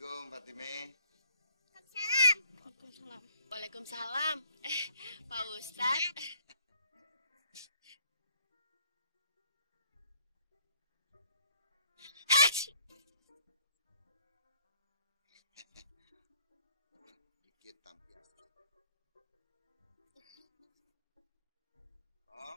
Assalamualaikum, Fatime. Waalaikumsalam. Waalaikumsalam. Pak Ustadz. Dikit tampil. Oh,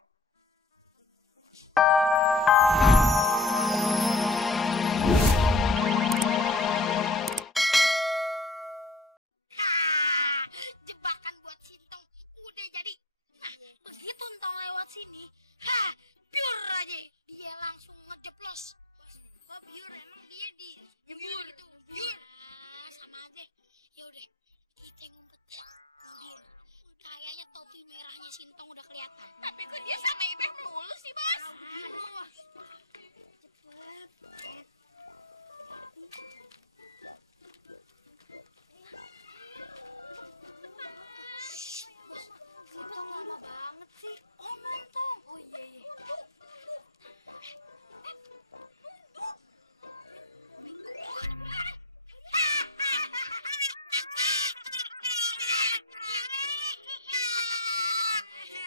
Jebakan buat Sintong udah jadi. Nah, begitu Entong lewat sini, biur aja dia langsung ngejeplos. Oh, biur emang dia di nyebur gitu. Biur. Sama aja. Ya udah, kita ngumpet biur. Kayaknya topi merahnya Sintong udah kelihatan. Tapi kok dia sama Ibeh mulu sih, Bos? Sintong lama banget sih. Oh, nonton. Oh iya iya.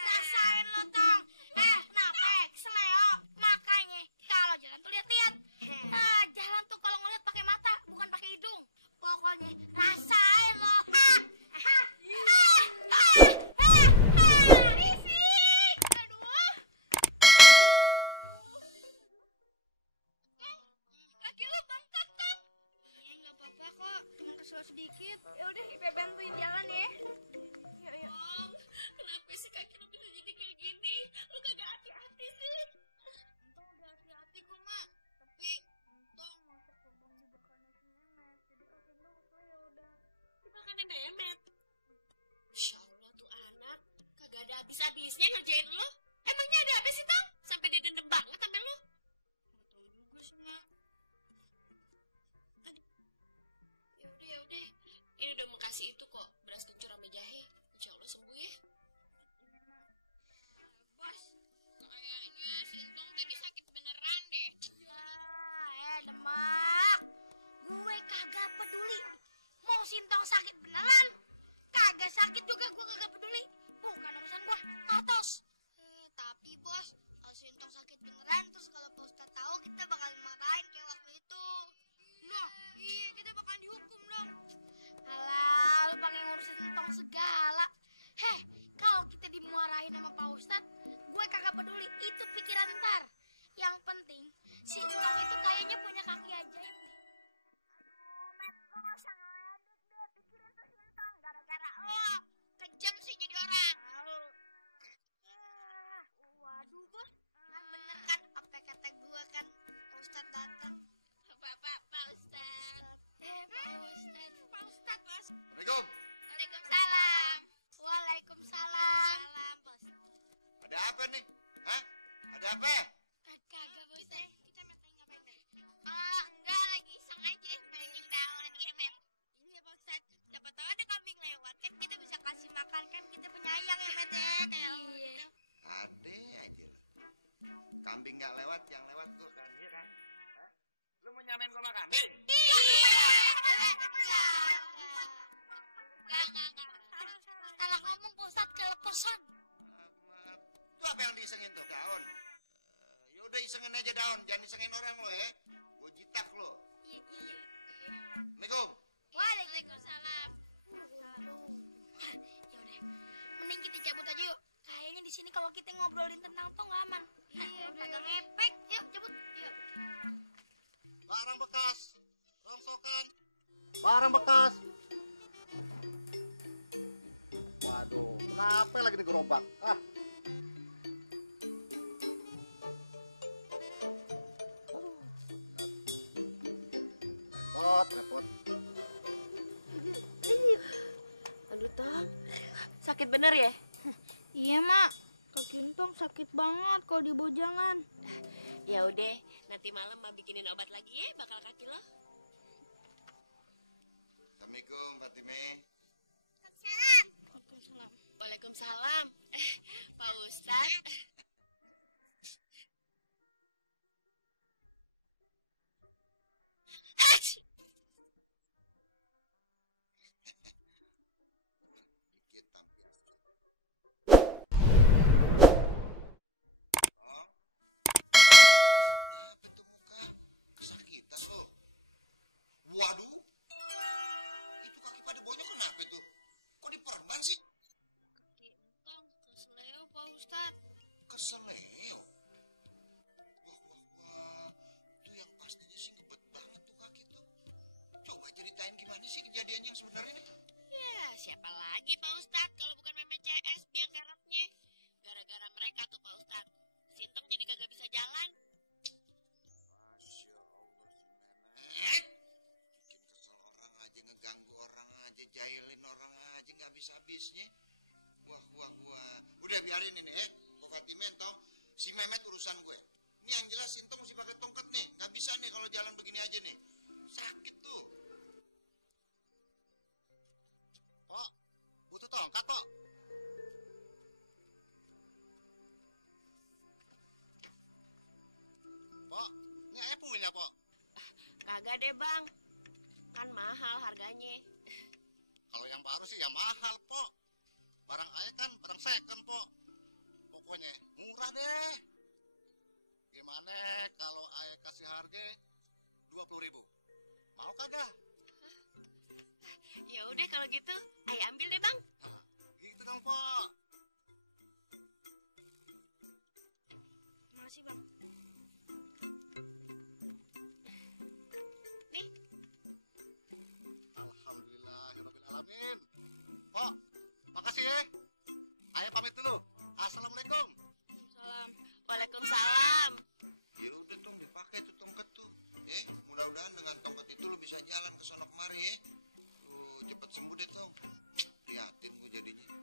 Rasain lo, Tong. Kenapa? Keseleo. Makanya kalau jalan tuh lihat-lihat. Jalan tuh kalau ngeliat pakai mata, bukan pakai hidung. Pokoknya rasain lo. Risik. Aduh. Kaki lo bengkak, Tong. Iya, nggak apa-apa kok. Cuma kesel sedikit. Ya udah, Ibe bantuin jalan ya. Yuk, yuk. Om, kenapa sih kaki lo bisa jadi kayak gini? Lo kagak hati-hati sih. Untung udah hati-hati kok, Mak. Tapi, Tong jebakannya Memet. Masya Allah tuh anak. Kagak ada habis-habisnya ngerjain lo. Emangnya ada apa sih, Tong? Sampai dia dendam banget sama lo. Nggak tahu juga sih, Mak. Aduh. Ya udah. Ini udah mau kasih itu kok, beras kencur sama jahe. Insya Allah sembuh ya. Bos, kayaknya Sintong tadi sakit beneran deh. Ya, Demak. Gue kagak peduli. Mau Sintong sakit beneran, kagak sakit juga gue kagak peduli. Bukan urusan gue. Atos. Tapi bos, kalau Sintong sakit beneran, terus kalau Pak Ustadz tahu kita bakal dimarahin kayak waktu itu. Nah, iya kita bakal dihukum dong. Alah, lu pengen ngurusin Sintong segala. Heh, kalau kita dimarahin sama Pak Ustadz, gue kagak peduli. Itu pikiran ntar. Yang penting, si Sintong itu kayaknya punya kaki ajaib nih. Met, lo gak usah ngeledek deh. Pikirin tuh Sintong. Gara-gara lo. Kejam sih jadi orang. Waduh, bos. Bener kan apa kata gue kan. Pak Ustadz datang. Pak Ustadz. Pak Ustadz. Pak Ustadz, bos. Assalamualaikum. Waalaikumsalam. Waalaikumsalam. Bos. Ada apa nih? Hah? Ada apa? Kagak, Bos. Kita meeting ngapain deh? Enggak, lagi iseng aja. Pengen bangunin Imen. Iya, Pak Ustadz. Siapa tahu ada kambing lewat. Kan kita bisa kasih makan. Kan kita penyayang ya, Met. Iya. Ada aja lo. Kambing nggak lewat, yang lewat tuh kan. Iya kan? Hah? Lu mau nyamain sama kambing? Iya. Enggak. Salah ngomong, Pak Ustadz. Kelepasan. Itu apa yang disengin tuh? Daun. Yaudah isengin aja daun, jangan isengin orang lo ya. Gue jitak lo. Iya. Assalamualaikum. Waalaikumsalam. Yaudah, mending kita cabut aja yuk. Kayaknya di sini kalau kita ngobrolin tentang Tong nggak aman. Iya, agak ngepek. Yuk, cabut. Yuk. Barang bekas, rongsokan. Barang bekas. Waduh, kenapa lagi digerombak? Repot. Aduh, Tong. Sakit bener ya? Iya, Mak. Kaki Tong sakit banget kalau di bojangan. Ya udah, nanti malam Mak bikinin obat lagi ya bakal kaki lo. Assalamualaikum, Fatime. Waalaikumsalam. Waalaikumsalam. Pak Ustadz. ini gua Fatimin tau si Mehmet urusan gue. Ini yang jelas Sintong mesti pakai tongkat nih, nggak bisa nih kalau jalan begini aja nih, sakit tuh. Pok, butuh tongkat, Pok. Pok, ini ayah punya, Pok. Kagak deh bang, kan mahal harganya. Kalau yang baru sih ya mahal, Pok. Barang ayah kan barang second, Pok. Pokoknya murah deh. Gimana kalau ayah kasih harga 20.000? Mau kagak? Ya udah kalau gitu, ayah ambil deh bang. Nah, gitu dong, Pok. Makasih bang. Nih, Alhamdulillahirrahmanirrahim. Pok, makasih ya. Ayah pamit dulu. Assalamualaikum. salam. Waalaikumsalam. Ya udah dong dipakai tuh tongkat tuh. Mudah-mudahan dengan tongkat itu lu bisa jalan ke sono kemari ya. Lu cepet sembuh deh tuh. Prihatin gue jadinya.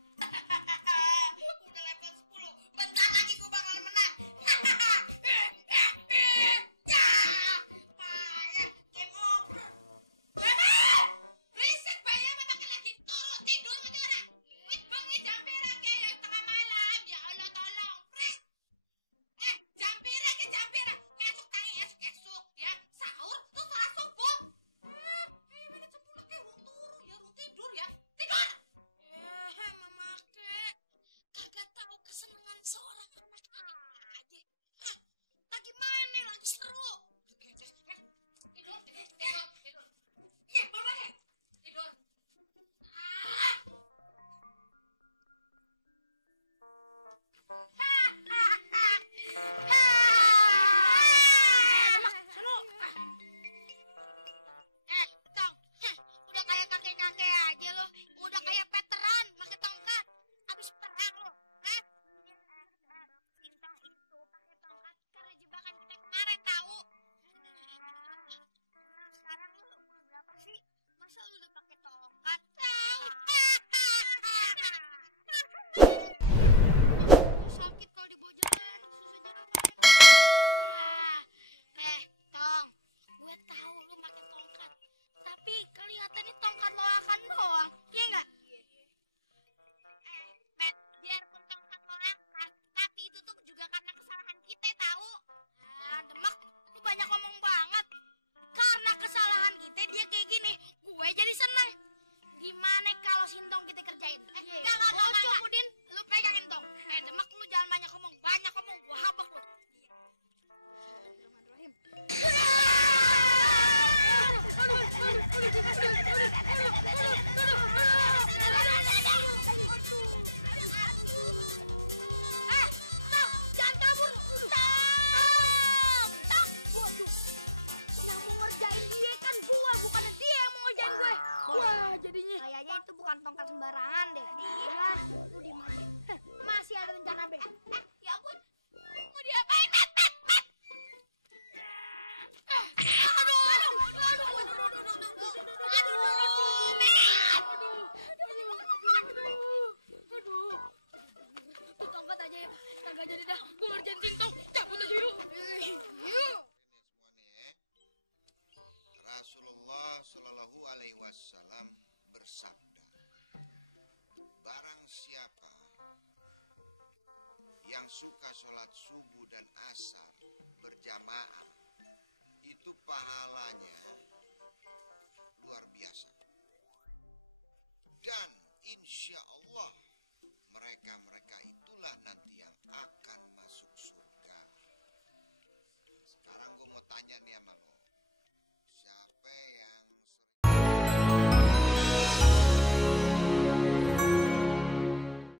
Udah level 10. Bentar lagi gue bakal menang. Game over. Berisik bayi apa pakai lagi tolong tidur aja orang. Bangun jam berapa kayak tengah malam. Ya Allah tolong. Jam berapa jam berapa? Esok tadi esok ya sahur terus sholat subuh. Menit 10 kayak rum tidur ya. Tidur. Mama kek kagak tahu kesenangan seorang anak aja. Lagi main nih, lagi seru. Tidur. Iya, boleh. Tidur. Tong, udah kayak kakek-kakek aja lo. Udah kayak veteran pakai tongkat. Habis perang lo. Sintong itu pakai tongkat karena jebakan kita kemarin tahu. Sekarang lo umur berapa sih? Masa lo udah pakai tongkat? Tahu. Sakit kalau dibojotin. Tong, gue tahu lu pakai tongkat. Tapi kelihatannya tongkat lo akan doang. Iya enggak? Bet, biarpun tongkat lo akan, tapi itu tuh juga karena kesalahan kita tahu. Demak, lu banyak ngomong banget. Karena kesalahan kita dia kayak gini, gue jadi seneng. Gimana kalau Sintong kita kerjain? Enggak, Udin, lu pegangin Tong. Demak, lu jangan banyak ngomong, gue habak lu. Jangan kabur. Yang mau ngerjain dia kan gua, bukan dia yang mau ngerjain gue. Wah, jadinya kayaknya itu bukan tongkat sembarangan deh. Iya, lu di mana? Masih ada rencana B. Ya ampun. Mau diapain, Bet? Tongkat aja ya, kagak jadi dah. Gue ngerjain Sintong, cabut aja yuk. Rasulullah Shallallahu Alaihi Wasallam bersabda, barang siapa yang suka sholat subuh dan asar berjamaah